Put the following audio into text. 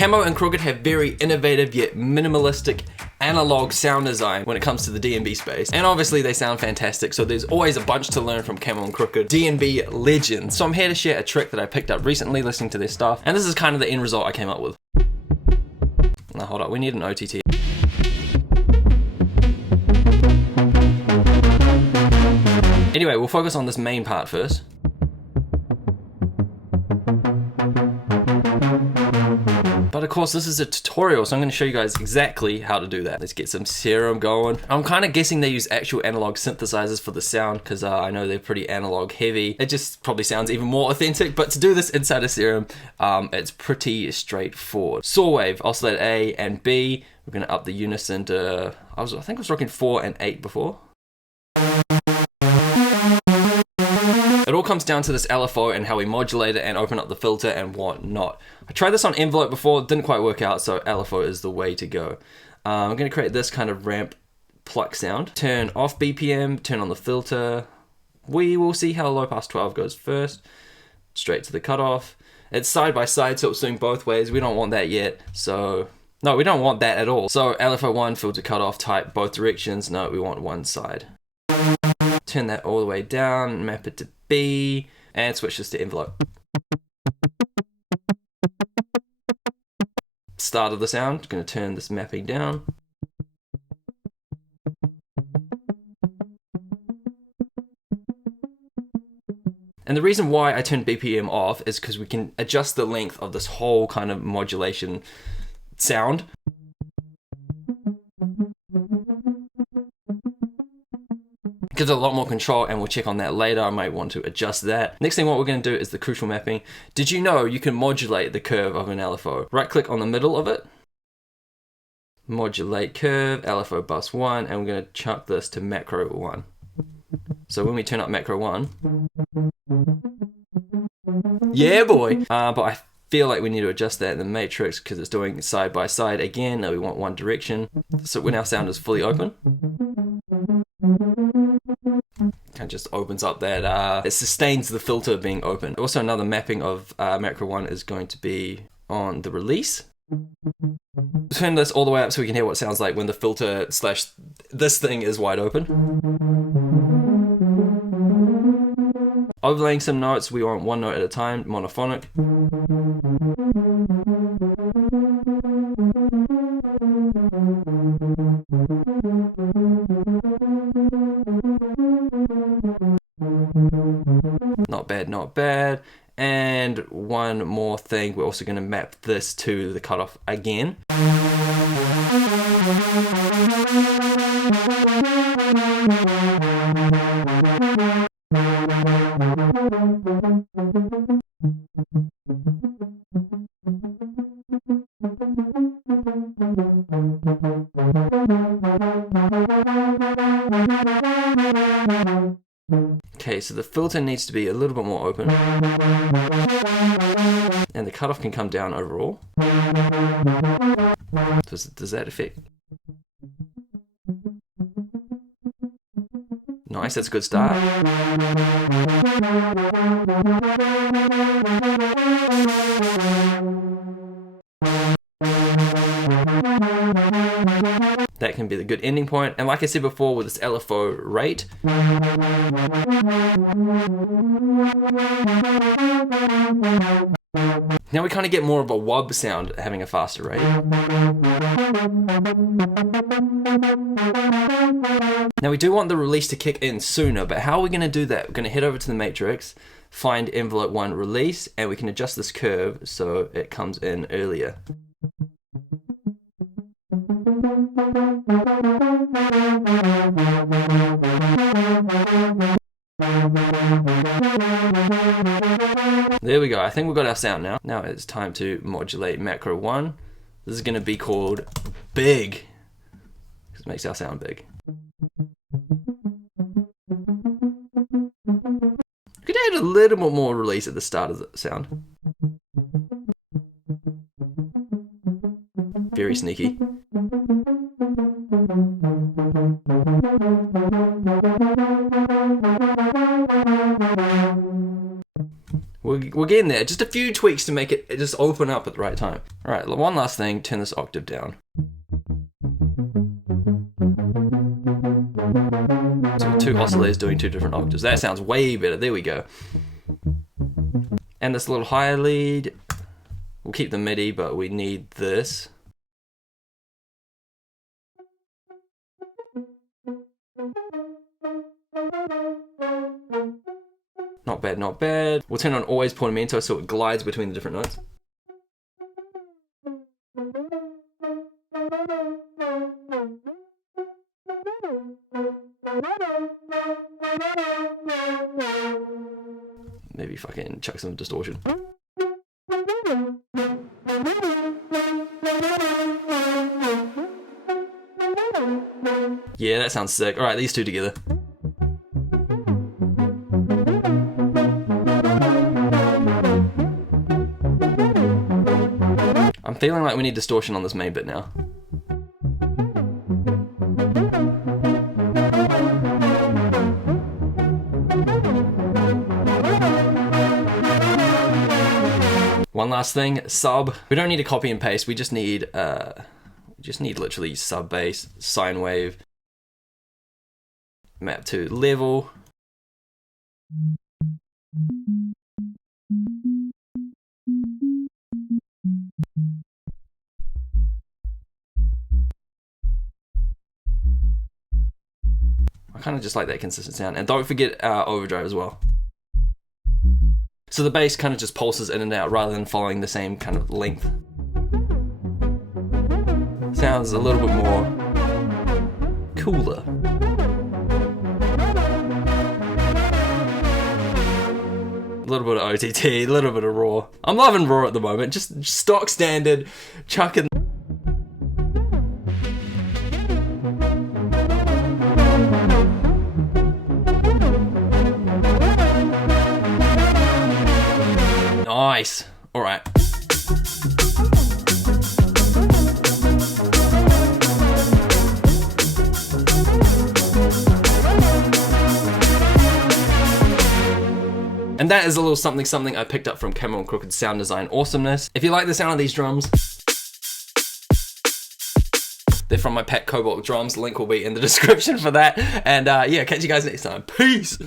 Camo and Krooked have very innovative yet minimalistic analog sound design when it comes to the D&B space, and obviously they sound fantastic, so there's always a bunch to learn from Camo and Krooked, D&B legends. So I'm here to share a trick that I picked up recently listening to their stuff, and this is kind of the end result I came up with. Now hold up, we need an OTT. Anyway, we'll focus on this main part first. But of course, this is a tutorial, so I'm going to show you guys exactly how to do that. Let's get some Serum going. I'm kind of guessing they use actual analog synthesizers for the sound, because I know they're pretty analog heavy. It just probably sounds even more authentic, but to do this inside of Serum, it's pretty straightforward. Saw wave, oscillate A and B. We're going to up the unison to, I think I was rocking 4 and 8 before. It all comes down to this LFO and how we modulate it and open up the filter and whatnot. I tried this on envelope before, it didn't quite work out, so LFO is the way to go. I'm going to create this kind of ramp pluck sound. Turn off BPM, turn on the filter. We will see how low pass 12 goes first. Straight to the cutoff. It's side by side, so it's doing both ways. We don't want that yet, so... No, we don't want that at all. So LFO 1, filter cutoff, type both directions. No, we want one side. Turn that all the way down, map it to B, and switch this to envelope. Start of the sound, going to turn this mapping down. And the reason why I turned BPM off is because we can adjust the length of this whole kind of modulation sound. Gives it a lot more control, and we'll check on that later. I might want to adjust that. Next thing what we're going to do is the crucial mapping. Did you know you can modulate the curve of an LFO? Right click on the middle of it, modulate curve, LFO bus 1, and we're going to chuck this to macro 1. So when we turn up macro 1, yeah boy! But I feel like we need to adjust that in the matrix because it's doing side by side again. Now we want one direction. So when our sound is fully open, kind of just opens up that, it sustains the filter being open. Also another mapping of macro 1 is going to be on the release. Turn this all the way up so we can hear what it sounds like when the filter slash this thing is wide open. Overlaying some notes, we want one note at a time, monophonic. Not bad, not bad. And one more thing, we're also going to map this to the cutoff again. Okay, so the filter needs to be a little bit more open, and the cutoff can come down overall. Does that affect? Nice, that's a good start. That can be the good ending point. And like I said before with this LFO rate, now we kind of get more of a wub sound having a faster rate. Now we do want the release to kick in sooner, but how are we going to do that? We're going to head over to the matrix, find envelope 1 release, and we can adjust this curve so it comes in earlier. There we go, I think we've got our sound now. Now it's time to modulate macro 1. This is going to be called big, because it makes our sound big. Could add a little bit more release at the start of the sound. Very sneaky. We're we're getting there. Just a few tweaks to make it just open up at the right time. All right, one last thing, turn this octave down. So 2 oscillators doing 2 different octaves. That sounds way better. There we go. And this little higher lead, we'll keep the MIDI, but we need this. Not bad, not bad. We'll turn on always portamento so it glides between the different notes. Maybe fucking chuck some distortion. Yeah, that sounds sick. All right, these two together. I'm feeling like we need distortion on this main bit now. One last thing, sub. We don't need to copy and paste. We just need literally sub bass, sine wave, map to level. I kind of just like that consistent sound. And don't forget overdrive as well. So the bass kind of just pulses in and out rather than following the same kind of length. Sounds a little bit more cooler. A little bit of OTT, a little bit of raw. I'm loving raw at the moment. Just stock standard, chucking. Nice. All right. And that is a little something I picked up from Camo Krooked sound design awesomeness. If you like the sound of these drums, they're from my pet Cobalt drums. Link will be in the description for that. And yeah, catch you guys next time. Peace.